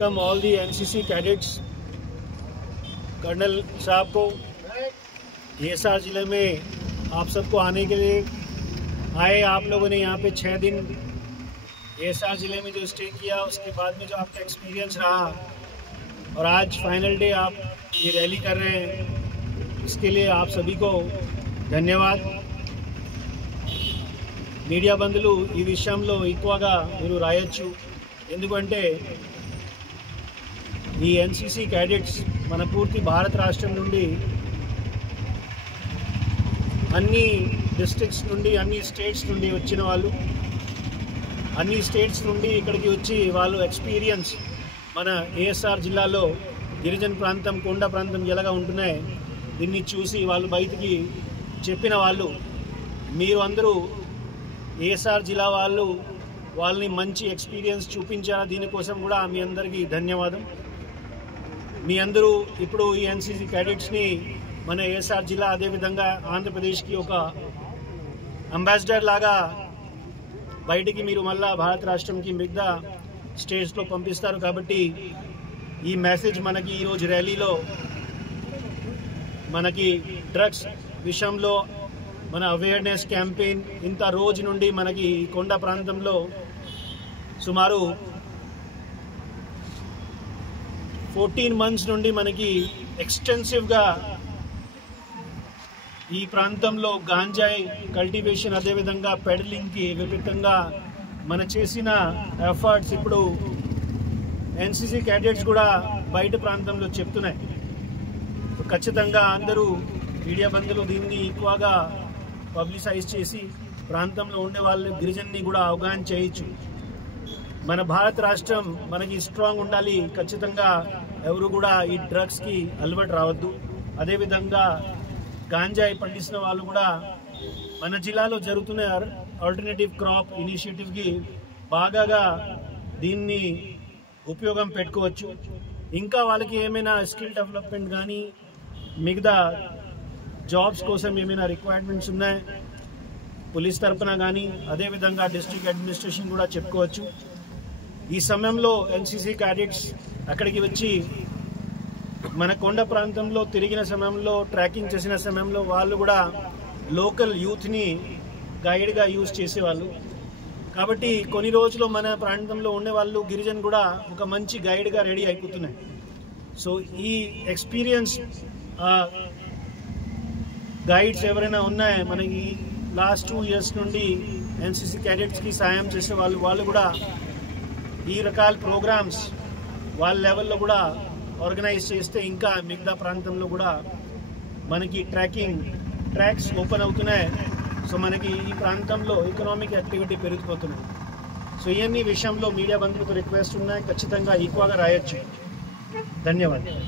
welcome all the NCC cadets, colonel साहब को ASR जिले में आप सबको आने के लिए आए। आप लोगों ने यहाँ पे 6 दिन एएसआर जिले में जो स्टे किया, उसके बाद में जो आपका एक्सपीरियंस रहा और आज फाइनल डे आप ये रैली कर रहे हैं, इसके लिए आप सभी को ధన్యవాद। మీడియా బంధువులు ఈ విషయంలో ఎక్కువగా మీరు రాయొచ్చు, ఎందుకంటే ఈ ఎన్సీసీ క్యాడెట్స్ మన పూర్తి భారత రాష్ట్రం నుండి అన్ని డిస్ట్రిక్ట్స్ నుండి అన్ని స్టేట్స్ నుండి వచ్చిన వాళ్ళు, అన్ని స్టేట్స్ నుండి ఇక్కడికి వచ్చి వాళ్ళు ఎక్స్పీరియన్స్ మన ఏఎస్ఆర్ జిల్లాలో గిరిజన ప్రాంతం, కొండ ప్రాంతం ఎలాగా ఉంటున్నాయి దీన్ని చూసి వాళ్ళు బయటికి చెప్పిన వాళ్ళు, మీరు అందరూ ఏఎస్ఆర్ జిల్లా వాళ్ళని మంచి ఎక్స్పీరియన్స్ చూపించారు। దీనికోసం కూడా మీ అందరికీ ధన్యవాదం। మీ అందరూ ఇప్పుడు ఈ ఎన్సీసీ క్యాడెట్స్ని మన ఏఎస్ఆర్ జిల్లా అదేవిధంగా ఆంధ్రప్రదేశ్కి ఒక అంబాసిడర్ లాగా బయటికి మీరు మళ్ళా భారత రాష్ట్రంకి మిగతా స్టేట్స్లో పంపిస్తారు। కాబట్టి ఈ మెసేజ్ మనకి ఈరోజు ర్యాలీలో మనకి డ్రగ్స్ విషయంలో మన అవేర్నెస్ క్యాంపెయిన్ ఇంత రోజు నుండి మనకి కొండ ప్రాంతంలో సుమారు 14 months నుండి మనకి ఎక్స్టెన్సివ్గా ఈ ప్రాంతంలో గాంజాయి కల్టివేషన్ అదేవిధంగా పెడలింగ్కి విపరీతంగా మన చేసిన ఎఫర్ట్స్ ఇప్పుడు ఎన్సీసీ క్యాడెట్స్ కూడా బయట ప్రాంతంలో చెప్తున్నాయి। ఖచ్చితంగా అందరూ మీడియా బంధువులు దీన్ని ఎక్కువగా పబ్లిసైజ్ చేసి ప్రాంతంలో ఉండే వాళ్ళు గిరిజన్ని కూడా అవగాహన చేయొచ్చు। మన భారత రాష్ట్రం మనకి స్ట్రాంగ్ ఉండాలి, ఖచ్చితంగా ఎవరు కూడా ఈ డ్రగ్స్కి అలవాటు రావద్దు। అదేవిధంగా గాంజాయి పండిస్తున్న వాళ్ళు కూడా మన జిల్లాలో జరుగుతున్న ఆల్టర్నేటివ్ క్రాప్ ఇనిషియేటివ్కి బాగా దీన్ని ఉపయోగం పెట్టుకోవచ్చు। ఇంకా వాళ్ళకి ఏమైనా స్కిల్ డెవలప్మెంట్ కానీ మిగతా జాబ్స్ కోసం ఏమైనా రిక్వైర్మెంట్స్ ఉన్నాయి పోలీస్ తరఫున కానీ అదేవిధంగా డిస్ట్రిక్ట్ అడ్మినిస్ట్రేషన్ కూడా చెప్పుకోవచ్చు। ఈ సమయంలో ఎన్సీసీ క్యాడెట్స్ అక్కడికి వచ్చి మన కొండ ప్రాంతంలో తిరిగిన సమయంలో, ట్రాకింగ్ చేసిన సమయంలో వాళ్ళు కూడా లోకల్ యూత్ని గైడ్గా యూజ్ చేసేవాళ్ళు। కాబట్టి కొన్ని రోజులు మన ప్రాంతంలో ఉండేవాళ్ళు గిరిజన్ కూడా ఒక మంచి గైడ్గా రెడీ అయిపోతున్నాయి। సో ఈ ఎక్స్పీరియన్స్ గైడ్స్ ఎవరైనా ఉన్నాయో మనకి లాస్ట్ 2 years నుండి ఎన్సీసీ క్యాడెట్స్కి సాయం చేసే వాళ్ళు కూడా ఈ రకాల ప్రోగ్రామ్స్ వాళ్ళ లెవెల్లో కూడా ఆర్గనైజ్ చేస్తే ఇంకా మిగతా ప్రాంతంలో కూడా మనకి ట్రాక్స్ ఓపెన్ అవుతున్నాయి। సో మనకి ఈ ప్రాంతంలో ఎకనామిక్ యాక్టివిటీ పెరిగిపోతున్నాయి। సో ఇవన్నీ విషయంలో మీడియా బంధువులకు రిక్వెస్ట్ ఉన్నాయి, ఖచ్చితంగా ఎక్కువగా రాయొచ్చు। ధన్యవాదాలు।